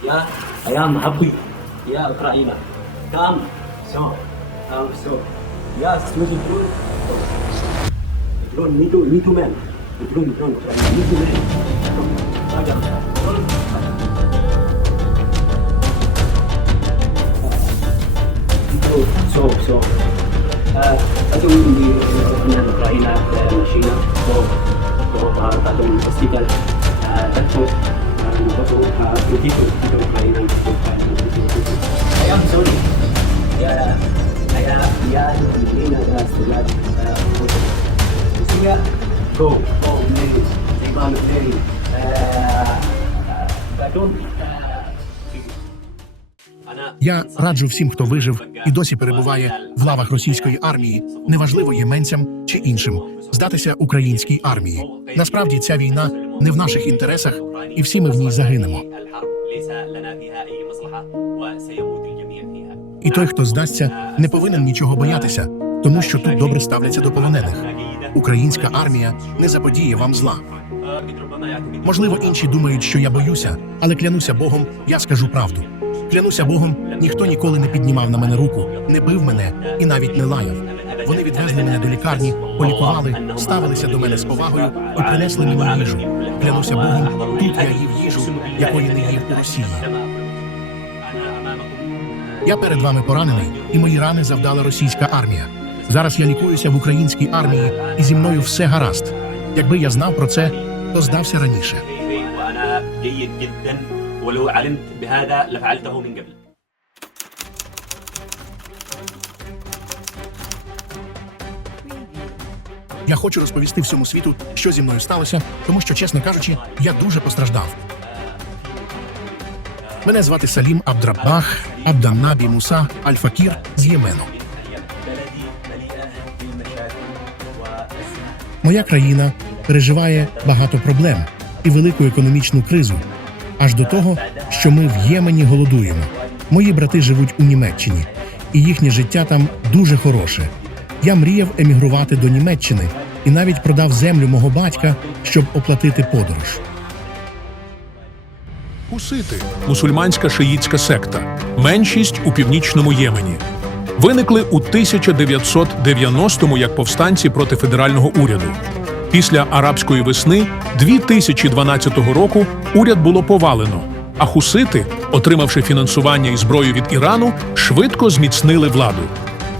Я, I am happy. Я Україна. Там все. Там все. Я служу дрон. Дрон, не ту, не ту мен. Дрон, дрон, не ту мен. Дрон. Все, все. Atong hindi na Ukraina machine so so atong hospital tatlo bago dito dito Ukraina Я раджу всім, хто вижив і досі перебуває в лавах російської армії, неважливо єменцям чи іншим, здатися українській армії. Насправді ця війна не в наших інтересах, і всі ми в ній загинемо. І той, хто здасться, не повинен нічого боятися, тому що тут добре ставляться до полонених. Українська армія не заподіє вам зла. Можливо, інші думають, що я боюся, але клянуся Богом, я скажу правду. Клянуся Богом, ніхто ніколи не піднімав на мене руку, не бив мене і навіть не лаяв. Вони відвезли мене до лікарні, полікували, ставилися до мене з повагою і принесли мені їжу. Клянуся Богом, тут я їв їжу, якої не їв у Росії. Я перед вами поранений, і мої рани завдала російська армія. Зараз я лікуюся в українській армії, і зі мною все гаразд. Якби я знав про це, то здався раніше. Я хочу розповісти всьому світу, що зі мною сталося, тому що, чесно кажучи, я дуже постраждав. Мене звати Салім Абдрабах, Абданабі Муса Альфакір з Ємену. Моя країна переживає багато проблем і велику економічну кризу, аж до того, що ми в Ємені голодуємо. Мої брати живуть у Німеччині, і їхнє життя там дуже хороше. Я мріяв емігрувати до Німеччини і навіть продав землю мого батька, щоб оплатити подорож. Хусити мусульманська шиїцька секта, меншість у північному Ємені. Виникли у 1990-му як повстанці проти федерального уряду. Після арабської весни 2012 року уряд було повалено, а хусити, отримавши фінансування і зброю від Ірану, швидко зміцнили владу.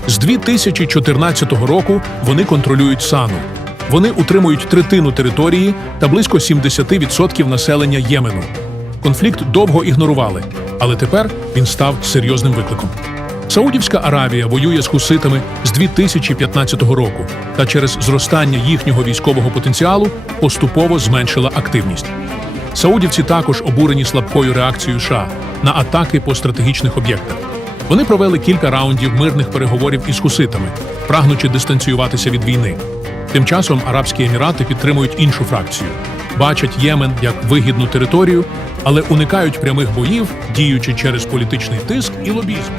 З 2014 року вони контролюють Сану. Вони утримують третину території та близько 70% населення Ємену. Конфлікт довго ігнорували, але тепер він став серйозним викликом. Саудівська Аравія воює з хуситами з 2015 року та через зростання їхнього військового потенціалу поступово зменшила активність. Саудівці також обурені слабкою реакцією США на атаки по стратегічних об'єктах. Вони провели кілька раундів мирних переговорів із хуситами, прагнучи дистанціюватися від війни. Тим часом Арабські Емірати підтримують іншу фракцію, бачать Ємен як вигідну територію, але уникають прямих боїв, діючи через політичний тиск і лобізм.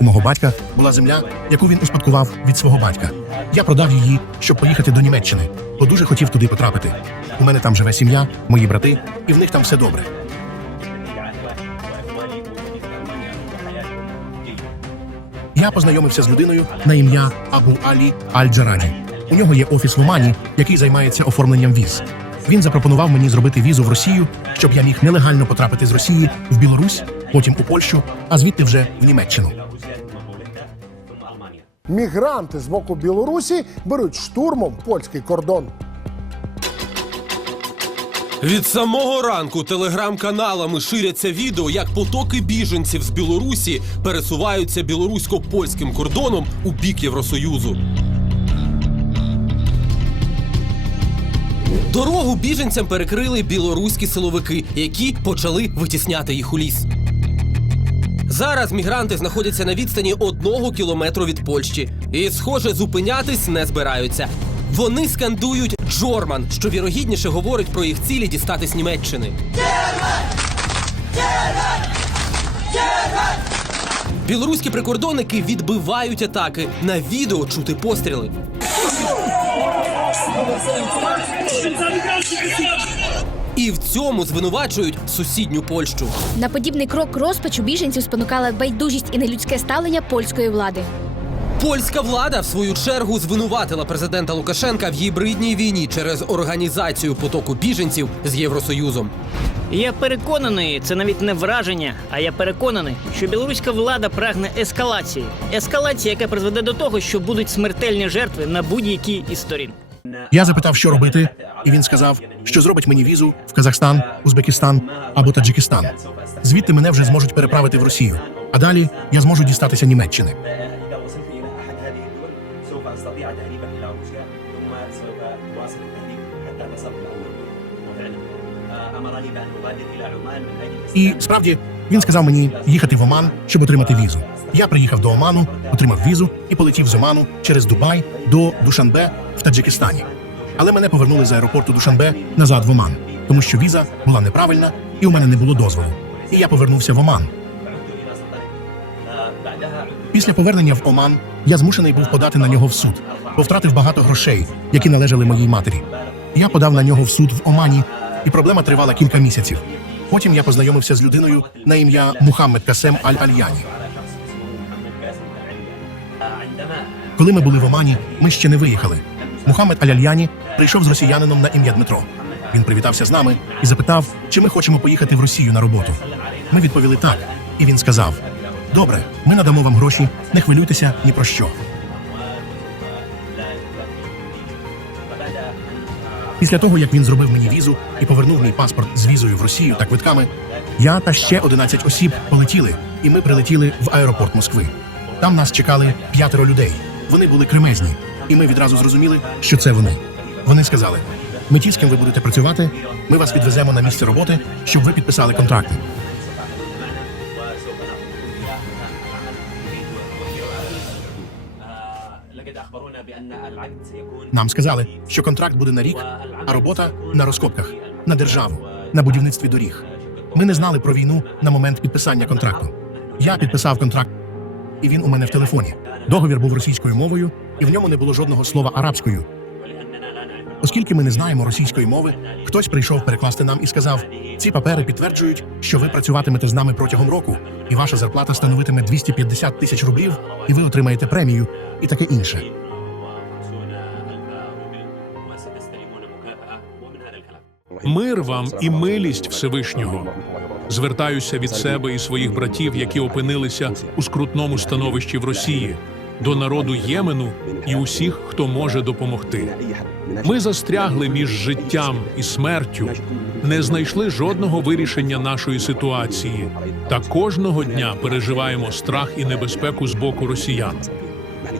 У мого батька була земля, яку він успадкував від свого батька. Я продав її, щоб поїхати до Німеччини, бо дуже хотів туди потрапити. У мене там живе сім'я, мої брати, і в них там все добре. Я познайомився з людиною на ім'я Абу Алі Аль-Джараді. У нього є офіс в Омані, який займається оформленням віз. Він запропонував мені зробити візу в Росію, щоб я міг нелегально потрапити з Росії в Білорусь, потім у Польщу, а звідти вже в Німеччину. Мігранти з боку Білорусі беруть штурмом польський кордон. Від самого ранку телеграм-каналами ширяться відео, як потоки біженців з Білорусі пересуваються білорусько польським кордоном у бік Євросоюзу. Дорогу біженцям перекрили білоруські силовики, які почали витісняти їх у ліс. Зараз мігранти знаходяться на відстані одного кілометру від Польщі і, схоже, зупинятись не збираються. Вони скандують Джорман, що вірогідніше говорить про їх цілі дістатись Німеччини. Білоруські прикордонники відбивають атаки. На відео чути постріли. І в цьому звинувачують сусідню Польщу. На подібний крок розпачу біженців спонукала байдужість і нелюдське ставлення польської влади. Польська влада, в свою чергу, звинуватила президента Лукашенка в гібридній війні через організацію потоку біженців з Євросоюзом. Я переконаний, це навіть не враження, а я переконаний, що білоруська влада прагне ескалації. Ескалації, яка призведе до того, що будуть смертельні жертви на будь-якій із сторін. Я запитав, що робити, і він сказав, що зробить мені візу в Казахстан, Узбекистан або Таджикистан. Звідти мене вже зможуть переправити в Росію, а далі я зможу дістатися Німеччини. І справді він сказав мені їхати в Оман, щоб отримати візу. Я приїхав до Оману, отримав візу і полетів з Оману через Дубай до Душанбе в Таджикистані, але мене повернули з аеропорту Душанбе назад в Оман, тому що віза була неправильна і у мене не було дозволу. І я повернувся в Оман. Після повернення в Оман я змушений був подати на нього в суд, бо втратив багато грошей, які належали моїй матері. Я подав на нього в суд в Омані, і проблема тривала кілька місяців. Потім я познайомився з людиною на ім'я Мухаммед Касем Аль-Альяні. Коли ми були в Омані, ми ще не виїхали. Мухаммед Аль-Альяні прийшов з росіянином на ім'я Дмитро. Він привітався з нами і запитав, чи ми хочемо поїхати в Росію на роботу. Ми відповіли так, і він сказав: Добре, ми надамо вам гроші, не хвилюйтеся ні про що. Після того, як він зробив мені візу і повернув мій паспорт з візою в Росію та квитками, я та ще 11 осіб полетіли, і ми прилетіли в аеропорт Москви. Там нас чекали п'ятеро людей. Вони були кремезні, і ми відразу зрозуміли, що це вони. Вони сказали: ми ті, з ким ви будете працювати, ми вас відвеземо на місце роботи, щоб ви підписали контракти. Нам сказали, що контракт буде на рік, а робота на розкопках, на державу, на будівництві доріг. Ми не знали про війну на момент підписання контракту. Я підписав контракт, і він у мене в телефоні. Договір був російською мовою і в ньому не було жодного слова арабською. Оскільки ми не знаємо російської мови, хтось прийшов перекласти нам і сказав: ці папери підтверджують, що ви працюватимете з нами протягом року, і ваша зарплата становитиме 250 тисяч рублів, і ви отримаєте премію і таке інше. Мир вам і милість Всевишнього. Звертаюся від себе і своїх братів, які опинилися у скрутному становищі в Росії до народу Ємену і усіх, хто може допомогти. Ми застрягли між життям і смертю, не знайшли жодного вирішення нашої ситуації, та кожного дня переживаємо страх і небезпеку з боку росіян.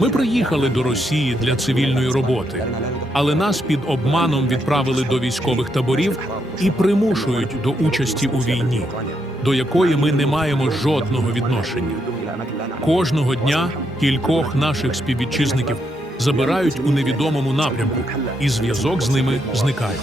Ми приїхали до Росії для цивільної роботи, але нас під обманом відправили до військових таборів і примушують до участі у війні, до якої ми не маємо жодного відношення. Кожного дня кількох наших співвітчизників забирають у невідомому напрямку, і зв'язок з ними зникає.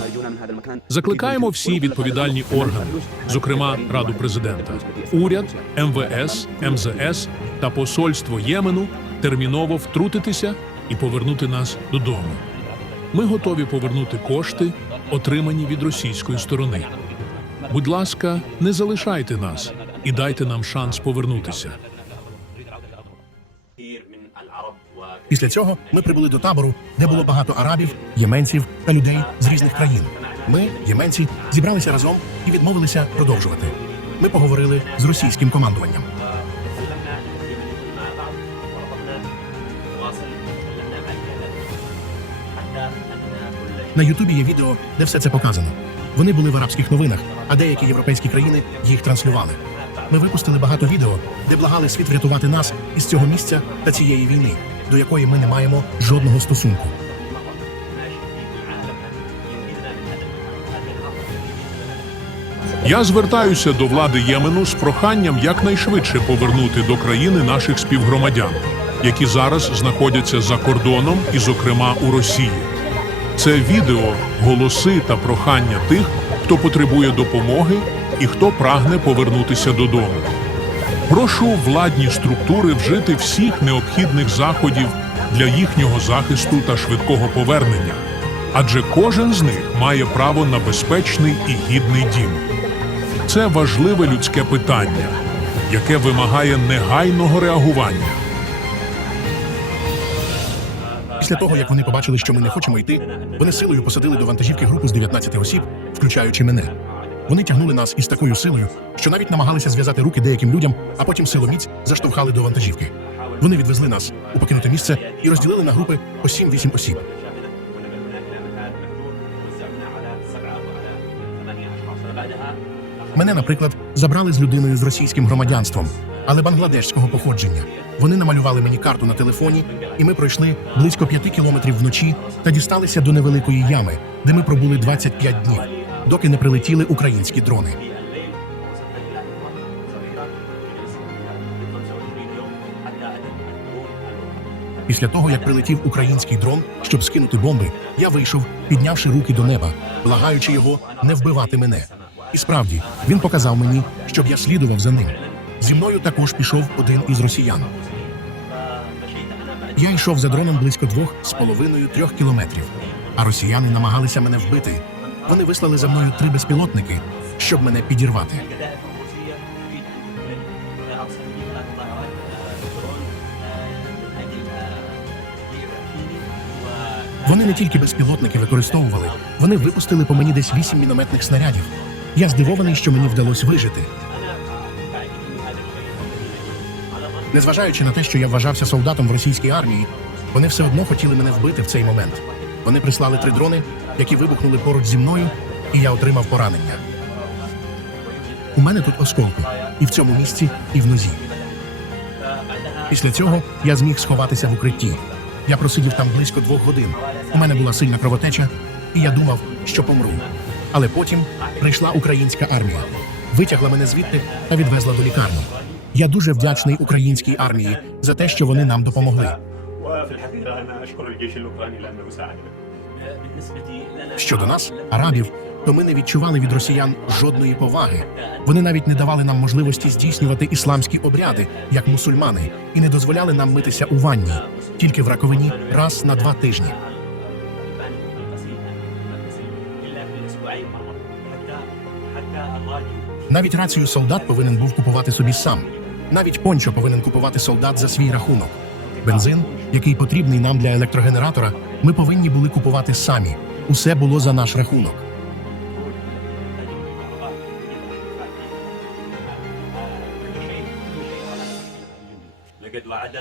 Закликаємо всі відповідальні органи, зокрема Раду президента, уряд, МВС, МЗС та посольство Ємену терміново втрутитися і повернути нас додому. Ми готові повернути кошти, отримані від російської сторони. Будь ласка, не залишайте нас і дайте нам шанс повернутися. Після цього ми прибули до табору, де було багато арабів, єменців та людей з різних країн. Ми, єменці, зібралися разом і відмовилися продовжувати. Ми поговорили з російським командуванням. На Ютубі є відео, де все це показано. Вони були в арабських новинах, а деякі європейські країни їх транслювали. Ми випустили багато відео, де благали світ врятувати нас із цього місця та цієї війни до якої ми не маємо жодного стосунку. Я звертаюся до влади Ємену з проханням якнайшвидше повернути до країни наших співгромадян, які зараз знаходяться за кордоном і, зокрема, у Росії. Це відео, голоси та прохання тих, хто потребує допомоги і хто прагне повернутися додому. Прошу владні структури вжити всіх необхідних заходів для їхнього захисту та швидкого повернення. адже кожен з них має право на безпечний і гідний дім. Це важливе людське питання, яке вимагає негайного реагування. Після того, як вони побачили, що ми не хочемо йти, вони силою посадили до вантажівки групу з 19 осіб, включаючи мене. Вони тягнули нас із такою силою, що навіть намагалися зв'язати руки деяким людям, а потім силоміць заштовхали до вантажівки. Вони відвезли нас у покинуте місце і розділили на групи по 7-8 осіб. Мене, наприклад, забрали з людиною з російським громадянством, але бангладешського походження. Вони намалювали мені карту на телефоні, і ми пройшли близько п'яти кілометрів вночі та дісталися до невеликої ями, де ми пробули 25 днів, доки не прилетіли українські дрони. Після того, як прилетів український дрон, щоб скинути бомби, я вийшов, піднявши руки до неба, благаючи його не вбивати мене. І справді він показав мені, щоб я слідував за ним. Зі мною також пішов один із росіян. Я йшов за дроном близько двох з половиною трьох кілометрів, а росіяни намагалися мене вбити. Вони вислали за мною три безпілотники, щоб мене підірвати. Вони не тільки безпілотники використовували, вони випустили по мені десь вісім мінометних снарядів. Я здивований, що мені вдалося вижити. Незважаючи на те, що я вважався солдатом в російській армії, вони все одно хотіли мене вбити в цей момент. Вони прислали три дрони, які вибухнули поруч зі мною, і я отримав поранення. У мене тут осколки і в цьому місці, і в нозі. Після цього я зміг сховатися в укритті. Я просидів там близько двох годин. У мене була сильна кровотеча, і я думав, що помру. Але потім прийшла українська армія, витягла мене звідти та відвезла до лікарні. Я дуже вдячний українській армії за те, що вони нам допомогли. Щодо нас, арабів, то ми не відчували від росіян жодної поваги. Вони навіть не давали нам можливості здійснювати ісламські обряди, як мусульмани, і не дозволяли нам митися у ванні тільки в раковині раз на два тижні. Навіть рацію солдат повинен був купувати собі сам. Навіть пончо повинен купувати солдат за свій рахунок. Бензин який потрібний нам для електрогенератора, ми повинні були купувати самі. Усе було за наш рахунок.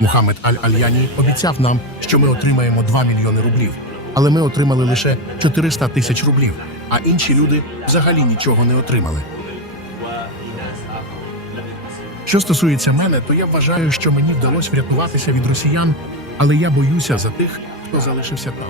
Мухаммед Аль-Альяні обіцяв нам, що ми отримаємо 2 мільйони рублів, але ми отримали лише 400 тисяч рублів, а інші люди взагалі нічого не отримали. Що стосується мене, то я вважаю, що мені вдалося врятуватися від росіян, але я боюся за тих, хто залишився там.